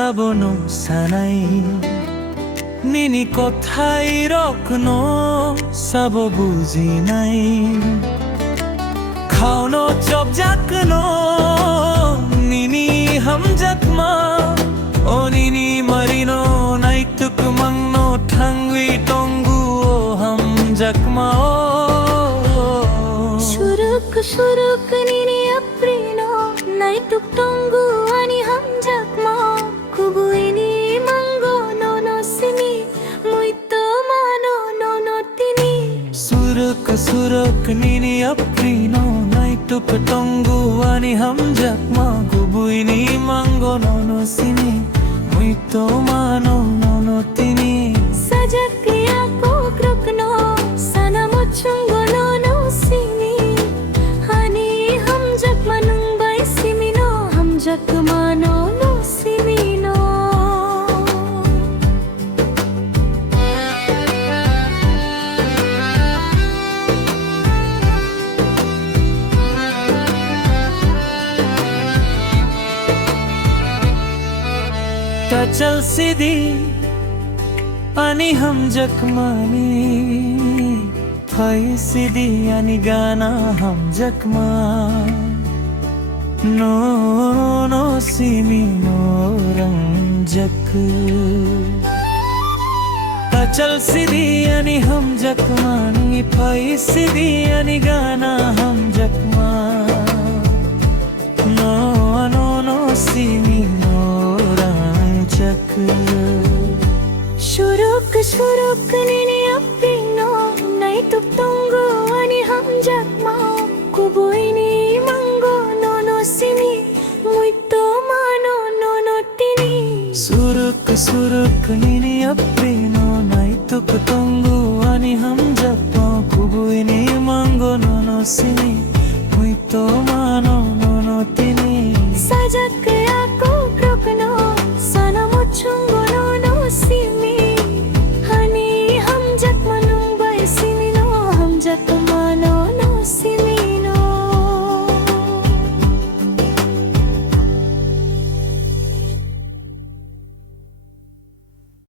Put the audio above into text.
sabonu sanai Nini kothai rokno sabo buji nai Khauno chop jakno Nini ham jakma O nini marino naituk mangno thangwi tongu o ham jakma o Suruk nini aprino naituk tongu ani ham jakma kubu ini mango nono simi muito mano nono tini Suruk nini aprino naituk tongu ani ham jakma kubu ini mango nono simi muito mano nono tini Sajakya ko krukno sana muchungo nono simi hani ham jakma nung bai simi no ham jakma nono simi no Chal sidi ani ham jakmani phai sidi ani gana ham jakma no no simi no ranjak chal sidi ani ham jakmani phai sidi ani gana ham jakma no no no simi no Suruk nini aprino naituk tongu ani ham jakma kubu ini mango nono simi muito mano nono tini Suruk nini aprino naituk tongu ani ham jakma kubu ini mango nono simi muito mano nono tini Sajak